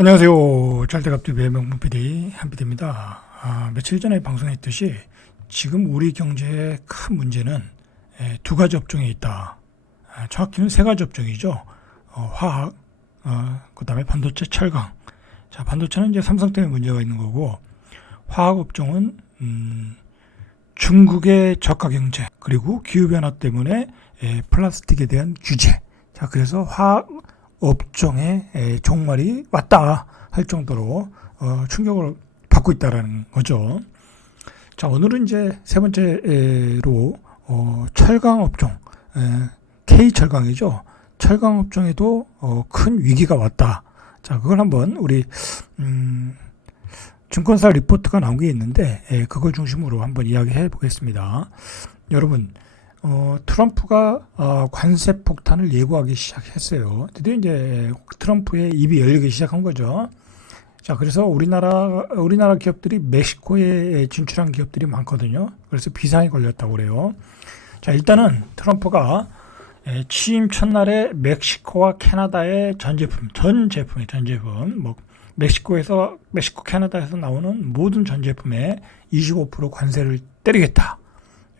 안녕하세요. 잘돼갑TV의 명문 PD 한PD입니다. 아, 며칠 전에 방송했듯이 지금 우리 경제의 큰 문제는 에, 두 가지 업종에 있다. 아, 정확히는 세 가지 업종이죠. 어, 화학, 어, 그 다음에 반도체, 철강. 자, 반도체는 이제 삼성 때문에 문제가 있는 거고, 화학 업종은 음, 중국의 저가 경제 그리고 기후 변화 때문에 에, 플라스틱에 대한 규제. 자, 그래서 화학 업종의 에, 종말이 왔다 할 정도로 어, 충격을 받고 있다라는 거죠. 자, 오늘은 이제 세 번째로 어, 철강 업종, 에, K 철강이죠. 철강 업종에도 어, 큰 위기가 왔다. 자, 그걸 한번 우리 음, 증권사 리포트가 나온 게 있는데 에, 그걸 중심으로 한번 이야기해 보겠습니다. 여러분, 어, 트럼프가 어, 관세 폭탄을 예고하기 시작했어요. 드디어 이제 트럼프의 입이 열리기 시작한 거죠. 자, 그래서 우리나라 우리나라 기업들이 멕시코에 진출한 기업들이 많거든요. 그래서 비상이 걸렸다고 그래요. 자, 일단은 트럼프가 에, 취임 첫날에 멕시코와 캐나다의 전 제품, 전 제품의 전 제품, 뭐 멕시코에서 멕시코 캐나다에서 나오는 모든 전 제품에 25% 관세를 때리겠다.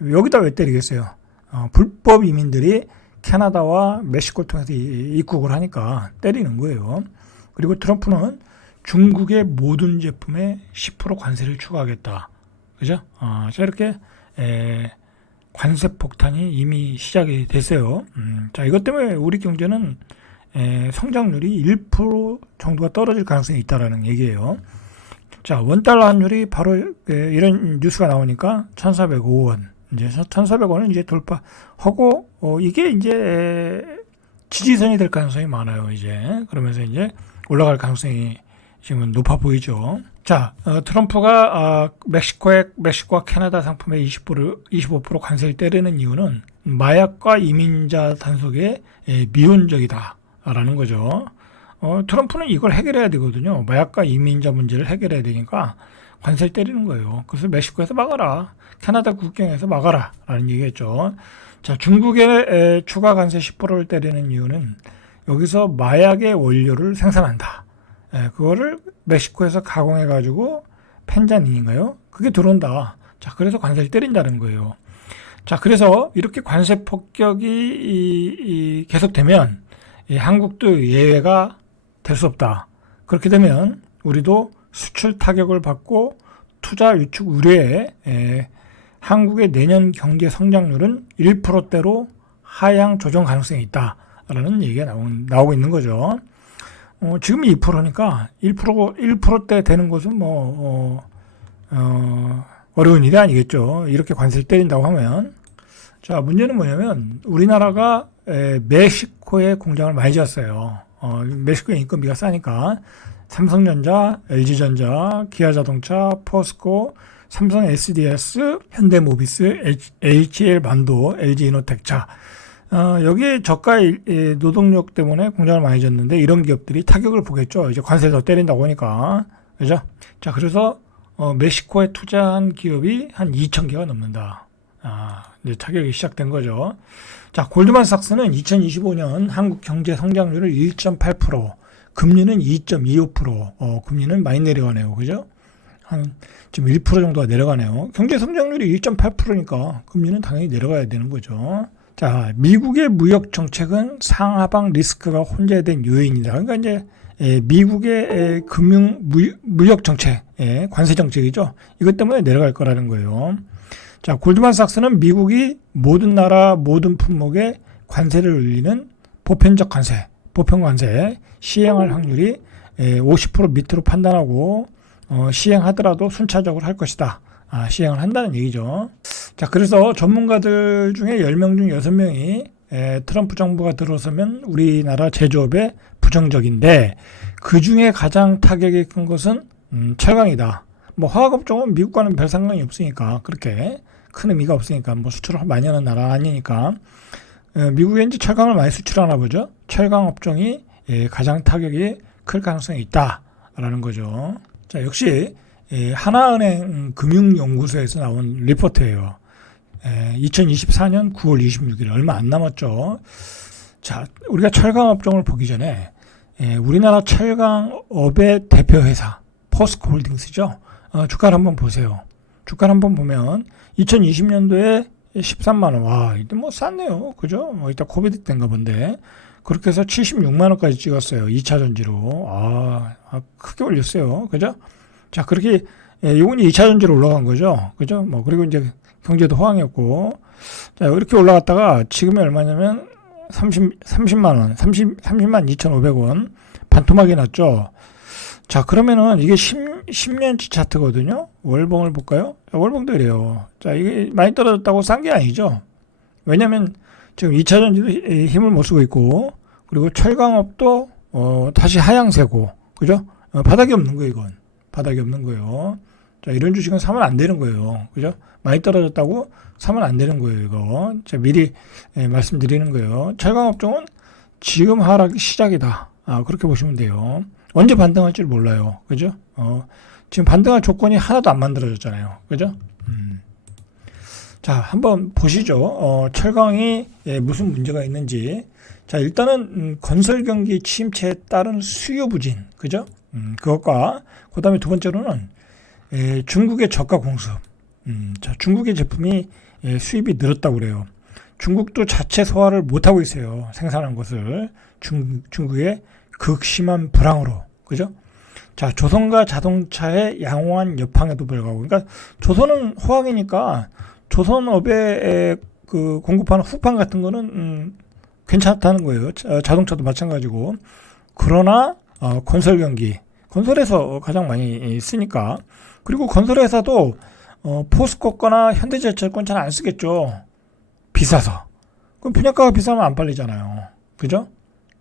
여기다 왜 때리겠어요? 어, 불법 이민들이 캐나다와 멕시코를 통해서 이- 입국을 하니까 때리는 거예요. 그리고 트럼프는 중국의 모든 제품에 10% 관세를 추가하겠다. 그죠? 어, 자, 이렇게, 에, 관세 폭탄이 이미 시작이 됐어요. 음, 자, 이것 때문에 우리 경제는 에, 성장률이 1% 정도가 떨어질 가능성이 있다라는 얘기예요. 자, 원달러 환율이 바로 에, 이런 뉴스가 나오니까 1,405원. 이제 1,400원은 이제 돌파하고 어, 이게 이제 에, 지지선이 될 가능성이 많아요. 이제 그러면서 이제 올라갈 가능성이 지금 높아 보이죠. 자, 어, 트럼프가 아, 멕시코에 멕시코와 캐나다 상품에 20% 25% 관세를 때리는 이유는 마약과 이민자 단속에 에, 미온적이다라는 거죠. 어, 트럼프는 이걸 해결해야 되거든요. 마약과 이민자 문제를 해결해야 되니까 관세를 때리는 거예요. 그래서 멕시코에서 막아라. 캐나다 국경에서 막아라. 라는 얘기겠죠. 자, 중국의 에, 추가 관세 10%를 때리는 이유는 여기서 마약의 원료를 생산한다. 에, 그거를 멕시코에서 가공해가지고 펜자닌인가요? 그게 들어온다. 자, 그래서 관세를 때린다는 거예요. 자, 그래서 이렇게 관세 폭격이 이- 이 계속되면 이 한국도 예외가 될 수 없다. 그렇게 되면 우리도 수출 타격을 받고 투자 유축 우려에 에, 한국의 내년 경제 성장률은 1%대로 하향 조정 가능성이 있다라는 얘기가 나오, 나오고 있는 거죠. 어, 지금 2%니까 1% 1%대 되는 것은 뭐 어, 어, 어려운 일이 아니겠죠. 이렇게 관세를 때린다고 하면 자 문제는 뭐냐면 우리나라가 에, 멕시코에 공장을 많이 지었어요. 어, 멕시코의 인건비가 싸니까 삼성전자, LG전자, 기아자동차, 포스코, 삼성 SDS, 현대모비스, H- HL 만도, LG이노텍차. 어, 여기에 저가 노동력 때문에 공장을 많이 졌는데 이런 기업들이 타격을 보겠죠. 이제 관세 더 때린다고 하니까. 그죠? 자, 그래서 어, 멕시코에 투자한 기업이 한 2천 개가 넘는다. 아, 이제 타격이 시작된 거죠. 자, 골드만삭스는 2025년 한국 경제 성장률을 1.8%, 금리는 2.25%, 어, 금리는 많이 내려가네요. 그죠? 한 지금 1% 정도가 내려가네요. 경제 성장률이 1.8%니까 금리는 당연히 내려가야 되는 거죠. 자, 미국의 무역 정책은 상하방 리스크가 혼재된 요인이다. 그러니까 이제 에, 미국의 에, 금융 무, 무역 정책, 에, 관세 정책이죠. 이것 때문에 내려갈 거라는 거예요. 자, 골드만삭스는 미국이 모든 나라 모든 품목에 관세를 올리는 보편적 관세, 보편 관세 시행할 확률이 에, 50% 밑으로 판단하고 어, 시행하더라도 순차적으로 할 것이다. 아, 시행을 한다는 얘기죠. 자, 그래서 전문가들 중에 10명 중 6명이 에, 트럼프 정부가 들어서면 우리나라 제조업에 부정적인데 그 중에 가장 타격이 큰 것은 음, 철강이다. 뭐 화학업종은 미국과는 별 상관이 없으니까 그렇게 큰 의미가 없으니까 뭐 수출을 많이 하는 나라 아니니까 에, 미국에 이제 철강을 많이 수출하나 보죠. 철강 업종이 예, 가장 타격이 클 가능성이 있다라는 거죠. 자 역시 예, 하나은행 금융연구소에서 나온 리포트예요. 에, 2024년 9월 26일 얼마 안 남았죠. 자, 우리가 철강 업종을 보기 전에 예, 우리나라 철강업의 대표 회사 포스코 홀딩스죠. 어, 주가를 한번 보세요. 주가를 한번 보면 2020년도에 13만 원. 와, 이때 뭐 쌌네요. 그죠? 뭐 이따 코비드 때인가 본데. 그렇게 해서 76만 원까지 찍었어요. 2차 전지로. 아, 아, 크게 올렸어요. 그죠? 자, 그렇게 예, 이건 2차 전지로 올라간 거죠. 그죠? 뭐 그리고 이제 경제도 호황이었고 자, 이렇게 올라갔다가 지금이 얼마냐면 30 30만 원, 30 30만 2,500원 반토막이 났죠. 자, 그러면은 이게 10, 10년치 차트거든요. 월봉을 볼까요? 자, 월봉도 이래요. 자, 이게 많이 떨어졌다고 싼 게 아니죠. 왜냐면 지금 2차 전지도 히- 힘을 못 쓰고 있고, 그리고 철강업도 어, 다시 하향세고, 그죠? 어, 바닥이 없는 거예요, 이건. 바닥이 없는 거예요. 자, 이런 주식은 사면 안 되는 거예요. 그죠? 많이 떨어졌다고 사면 안 되는 거예요, 이거. 자, 미리 예, 말씀드리는 거예요. 철강업종은 지금 하락이 시작이다. 아, 그렇게 보시면 돼요. 언제 반등할지 몰라요. 그죠? 어, 지금 반등할 조건이 하나도 안 만들어졌잖아요. 그죠? 음. 자, 한번 보시죠. 어, 철강이 예, 무슨 문제가 있는지. 자, 일단은 음, 건설 경기 침체에 따른 수요 부진. 그죠? 음, 그것과 그다음에 두 번째로는 예, 중국의 저가 공급. 음, 자, 중국의 제품이 예, 수입이 늘었다고 그래요. 중국도 자체 소화를 못하고 있어요. 생산한 것을. 중, 중국의 극심한 불황으로. 그죠? 자, 조선과 자동차의 양호한 여팡에도 불구하고. 그러니까 조선은 호황이니까 조선업에 에, 그 공급하는 후판 같은 거는 음, 괜찮다는 거예요. 자, 자동차도 마찬가지고. 그러나 어, 건설 경기. 건설에서 가장 많이 쓰니까. 그리고 건설회사도 어, 포스코 거나 현대제철 건잘안 쓰겠죠. 비싸서. 그럼 분양가가 비싸면 안 팔리잖아요. 그죠?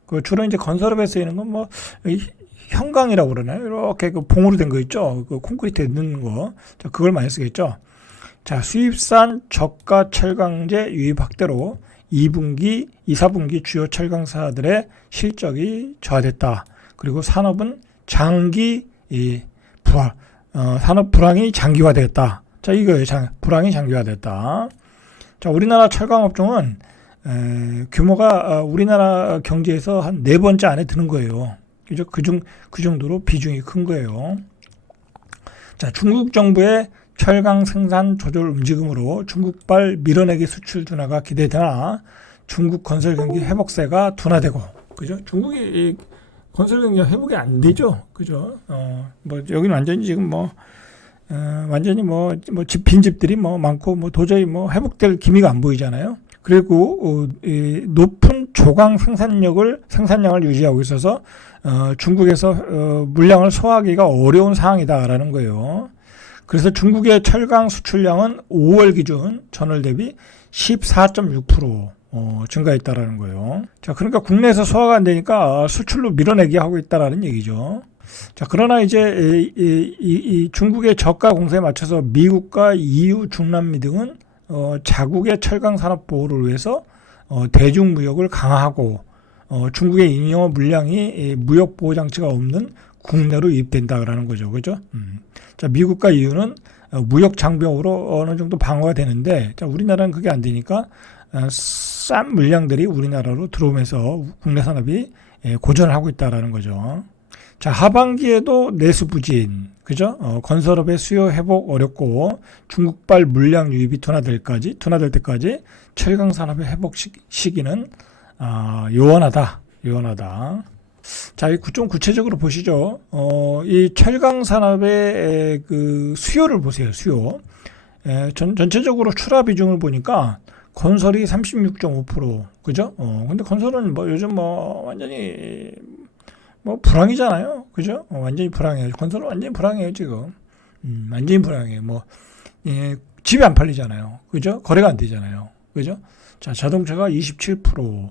그 주로 이제 건설업에 쓰이는 건 뭐 형광이라고 그러나요? 이렇게 그 봉으로 된 거 있죠. 그 콘크리트에 넣는 거. 자, 그걸 많이 쓰겠죠. 자, 수입산 저가 철강제 유입 확대로 2분기, 2, 4분기 주요 철강사들의 실적이 저하됐다. 그리고 산업은 장기 이 불황, 어, 산업 불황이 장기화됐다. 자, 이거예요. 장, 불황이 장기화됐다. 자, 우리나라 철강 업종은 에, 규모가 어, 우리나라 경제에서 한 네 번째 안에 드는 거예요. 그죠? 그중 그 정도로 비중이 큰 거예요. 자, 중국 정부의 철강 생산 조절 움직임으로 중국발 밀어내기 수출 둔화가 기대되나 중국 건설 경기 회복세가 둔화되고 그죠? 중국이 이 건설 경기가 회복이 안 되죠. 그죠? 어, 뭐 여기는 완전히 지금 뭐 어, 완전히 뭐, 뭐, 집, 빈집들이 뭐 많고, 뭐, 도저히 뭐, 회복될 기미가 안 보이잖아요. 그리고, 어, 이 높은 조강 생산력을, 생산량을 유지하고 있어서, 어, 중국에서, 어, 물량을 소화하기가 어려운 상황이다라는 거예요. 그래서 중국의 철강 수출량은 5월 기준 전월 대비 14.6% 어, 증가했다라는 거예요. 자, 그러니까 국내에서 소화가 안 되니까 수출로 밀어내기 하고 있다라는 얘기죠. 자, 그러나 이제 이, 이, 이, 이 중국의 저가 공세에 맞춰서 미국과 EU, 중남미 등은 어, 자국의 철강 산업 보호를 위해서 어, 대중 무역을 강화하고 어, 중국의 잉여 물량이 이 무역 보호 장치가 없는 국내로 유입된다라는 거죠, 그죠? 음. 자, 미국과 EU는 어, 무역 장벽으로 어느 정도 방어가 되는데, 자, 우리나라는 그게 안 되니까 어, 싼 물량들이 우리나라로 들어오면서 국내 산업이 예, 고전을 하고 있다라는 거죠. 자, 하반기에도 내수 부진, 그죠? 어, 건설업의 수요 회복 어렵고 중국발 물량 유입이 둔화될까지, 둔화될 때까지 철강 산업의 회복 시, 시기는 아, 요원하다, 요원하다. 자, 이 구- 좀 구체적으로 보시죠. 어, 이 철강 산업의 에, 그 수요를 보세요, 수요. 에, 전, 전체적으로 출하 비중을 보니까 건설이 36.5%, 그죠? 어, 근데 건설은 뭐 요즘 뭐 완전히 뭐 불황이잖아요. 그죠? 어, 완전히 불황이에요. 건설은 완전히 불황이에요, 지금. 음, 완전히 불황이에요. 뭐, 예, 집이 안 팔리잖아요. 그죠? 거래가 안 되잖아요. 그죠? 자, 자동차가 27%,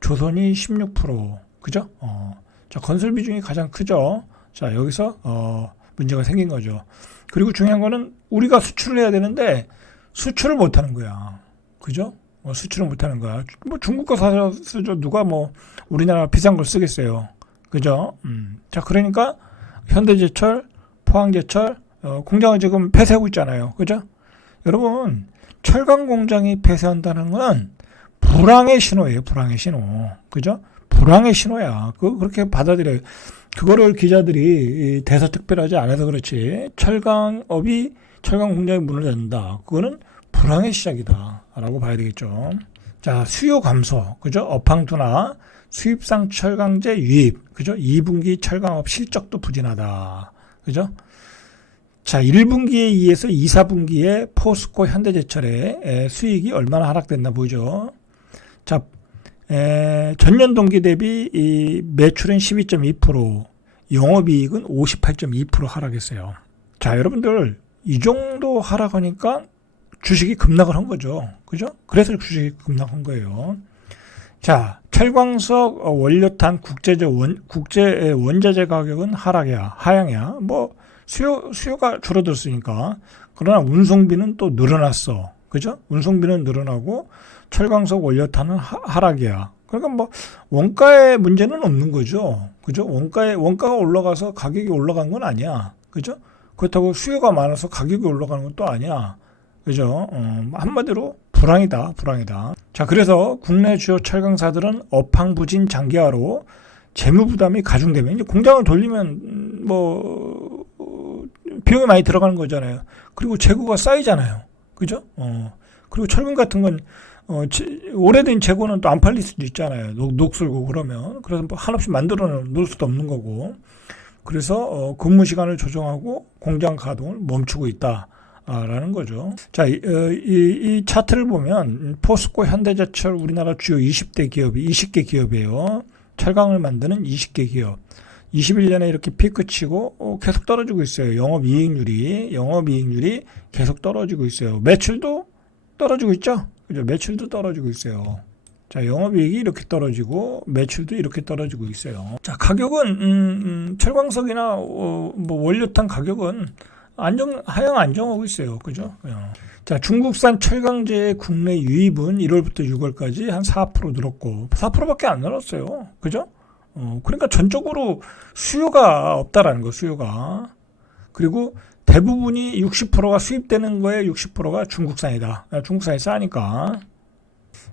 조선이 16%, 그죠? 어, 자, 건설 비중이 가장 크죠? 자, 여기서, 어, 문제가 생긴 거죠. 그리고 중요한 거는 우리가 수출을 해야 되는데 수출을 못 하는 거야. 그죠? 어, 수출을 못 하는 거야. 뭐 중국 거 사서 쓰죠. 누가 뭐 우리나라 비싼 걸 쓰겠어요. 그죠? 음. 자, 그러니까 현대제철, 포항제철 어, 공장을 지금 폐쇄하고 있잖아요. 그죠? 여러분, 철강 공장이 폐쇄한다는 건 불황의 신호예요. 불황의 신호. 그죠? 불황의 신호야. 그 그렇게 받아들여요. 그거를 기자들이 이 대서특별하지 않아서 그렇지 철강업이 철강 공장이 문을 닫는다. 그거는 불황의 시작이다라고 봐야 되겠죠. 자 수요 감소, 그죠? 업황 둔화, 수입상 철강제 유입, 그죠? 2분기 철강업 실적도 부진하다, 그죠? 자, 1분기에 의해서 2, 4분기에 포스코 현대제철의 에, 수익이 얼마나 하락됐나 보죠. 자, 에, 전년 동기 대비 이 매출은 12.2%, 영업이익은 58.2% 하락했어요. 자, 여러분들 이 정도 하락하니까 주식이 급락을 한 거죠. 그죠? 그래서 주식이 급락한 거예요. 자, 철광석 어, 원료탄 국제적 원, 국제 원자재 가격은 하락이야, 하향이야. 뭐 수요 수요가 줄어들었으니까. 그러나 운송비는 또 늘어났어. 그죠? 운송비는 늘어나고 철광석 원료탄은 하, 하락이야. 그러니까 뭐 원가의 문제는 없는 거죠. 그죠? 원가에 원가가 올라가서 가격이 올라간 건 아니야. 그죠? 그렇다고 수요가 많아서 가격이 올라가는 것도 아니야. 그죠? 어, 한마디로 불황이다, 불황이다. 자, 그래서 국내 주요 철강사들은 업황부진 장기화로 재무 부담이 가중되면 이제 공장을 돌리면 음, 뭐 어, 비용이 많이 들어가는 거잖아요. 그리고 재고가 쌓이잖아요. 그죠? 어. 그리고 철근 같은 건 어, 제, 오래된 재고는 또 안 팔릴 수도 있잖아요. 녹, 녹슬고 그러면. 그래서 뭐 한없이 만들어 놓을 수도 없는 거고. 그래서 어, 근무 시간을 조정하고 공장 가동을 멈추고 있다. 라는 거죠. 자, 이, 어, 이, 이 차트를 보면 포스코, 현대제철 우리나라 주요 20대 기업이 20개 기업이에요. 철강을 만드는 20개 기업. 21년에 이렇게 피크 치고 어, 계속 떨어지고 있어요. 영업 이익률이 영업 이익률이 계속 떨어지고 있어요. 매출도 떨어지고 있죠. 그죠? 매출도 떨어지고 있어요. 자, 영업이익이 이렇게 떨어지고 매출도 이렇게 떨어지고 있어요. 자, 가격은 음, 음, 철광석이나 어, 뭐 원료탄 가격은 안정 하향 안정하고 있어요. 그죠? 어. 자, 중국산 철강제의 국내 유입은 1월부터 6월까지 한 4% 늘었고 4%밖에 안 늘었어요. 그죠? 어, 그러니까 전적으로 수요가 없다라는 거, 수요가. 그리고 대부분이 60%가 수입되는 거에 60%가 중국산이다. 아, 중국산이 싸니까.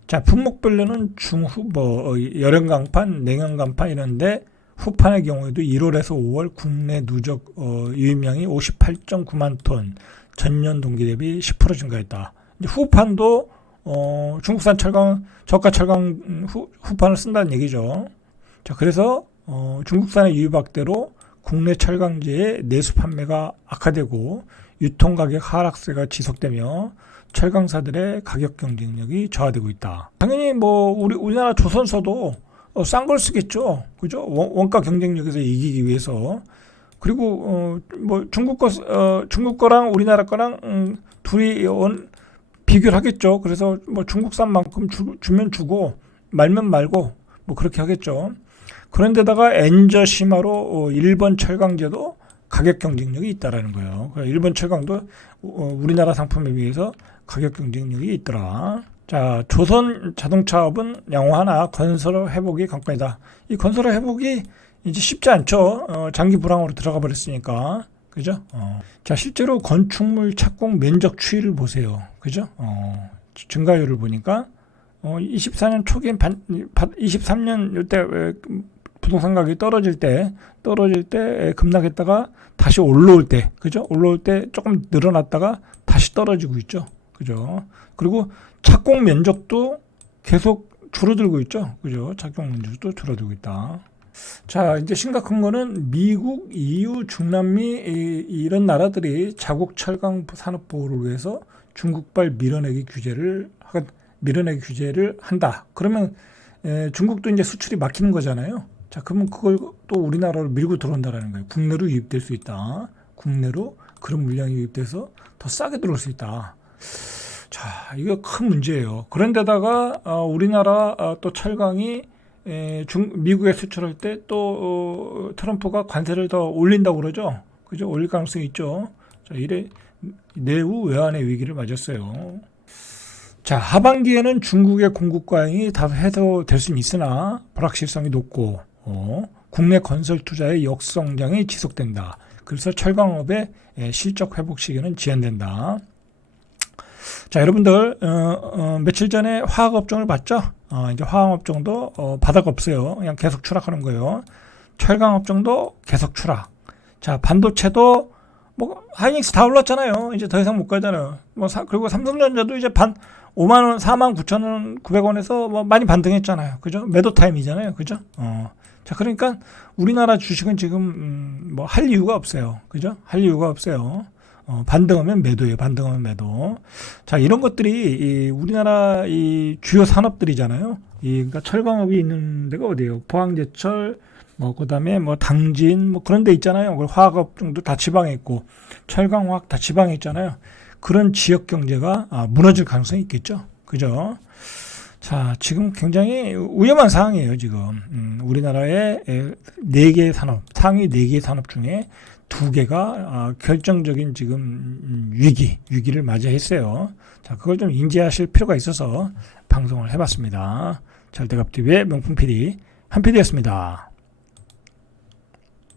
자, 품목별로는 중후, 뭐, 어, 여름 강판, 냉연 강판 이런데 후판의 경우에도 1월에서 5월 국내 누적 어, 유입량이 58.9만 톤, 전년 동기 대비 10% 증가했다. 후판도 어, 중국산 철강 저가 철강 음, 후, 후판을 쓴다는 얘기죠. 자, 그래서 어, 중국산의 유입 확대로 국내 철강제의 내수 판매가 악화되고 유통 가격 하락세가 지속되며 철강사들의 가격 경쟁력이 저하되고 있다. 당연히 뭐 우리 우리나라 조선소도 어, 싼 걸 쓰겠죠. 그죠? 원, 가 경쟁력에서 이기기 위해서. 그리고 어, 뭐 중국 거 어, 중국 거랑 우리나라 거랑 음, 둘이 원, 비교를 하겠죠. 그래서 뭐 중국산만큼 주, 주면 주고 말면 말고 뭐 그렇게 하겠죠. 그런데다가 엔저 심화로 어, 일본 철강제도 가격 경쟁력이 있다라는 거예요. 그러니까 일본 철강도 어, 우리나라 상품에 비해서 가격 경쟁력이 있더라. 자, 조선 자동차업은 양호하나 건설 회복이 관건이다. 이 건설 회복이 이제 쉽지 않죠. 어, 장기 불황으로 들어가 버렸으니까. 그죠? 어. 자, 실제로 건축물 착공 면적 추이를 보세요. 그죠? 어, 증가율을 보니까 어, 24년 초기엔 반, 23년 이때 부동산 가격이 떨어질 때 떨어질 때 급락했다가 다시 올라올 때 그죠? 올라올 때 조금 늘어났다가 다시 떨어지고 있죠. 그죠? 그리고 착공 면적도 계속 줄어들고 있죠. 그죠? 착공 면적도 줄어들고 있다. 자, 이제 심각한 거는 미국, EU, 중남미 이런 나라들이 자국 철강 산업 보호를 위해서 중국발 밀어내기 규제를 밀어내기 규제를 한다. 그러면 중국도 이제 수출이 막히는 거잖아요. 자, 그러면 그걸 또 우리나라로 밀고 들어온다라는 거예요. 국내로 유입될 수 있다. 국내로 그런 물량이 유입돼서 더 싸게 들어올 수 있다. 자, 이거 큰 문제예요. 그런데다가 어, 우리나라 어, 또 철강이 에, 중, 미국에 수출할 때또 어, 트럼프가 관세를 더 올린다고 그러죠. 그죠? 올릴 가능성이 있죠. 자, 이래 내후 외환의 위기를 맞았어요. 자, 하반기에는 중국의 공급 과잉이 다 해소될 수는 있으나 불확실성이 높고 어, 국내 건설 투자의 역성장이 지속된다. 그래서 철강업의 실적 회복 시기는 지연된다. 자, 여러분들 어, 어, 며칠 전에 화학 업종을 봤죠? 어, 이제 화학 업종도 어, 바닥 없어요. 그냥 계속 추락하는 거예요. 철강 업종도 계속 추락. 자, 반도체도 뭐 하이닉스 다 올랐잖아요. 이제 더 이상 못 가잖아요. 뭐 사- 그리고 삼성전자도 이제 반 5만 원, 4만 9천 원, 900원에서 뭐 많이 반등했잖아요. 그죠? 매도 타임이잖아요. 그죠? 어. 자, 그러니까 우리나라 주식은 지금 음, 뭐 할 이유가 없어요. 그죠? 할 이유가 없어요. 어, 반등하면 매도예요. 반등하면 매도. 자, 이런 것들이 이 우리나라 이 주요 산업들이잖아요. 이 그러니까 철강업이 있는 데가 어디예요? 포항제철 뭐 그다음에 뭐 당진 뭐 그런 데 있잖아요. 그리고 화학업종도 다 지방에 있고 철강화학 다 지방에 있잖아요. 그런 지역 경제가 아, 무너질 가능성이 있겠죠. 그죠? 자, 지금 굉장히 위험한 상황이에요, 지금. 음, 우리나라의 에, 네 개의 산업, 상위 네 개의 산업 중에 두 개가 아, 결정적인 지금 음, 위기, 위기를 맞이했어요. 자, 그걸 좀 인지하실 필요가 있어서 방송을 해봤습니다. 절대갑TV의 명품 PD, 한 PD였습니다.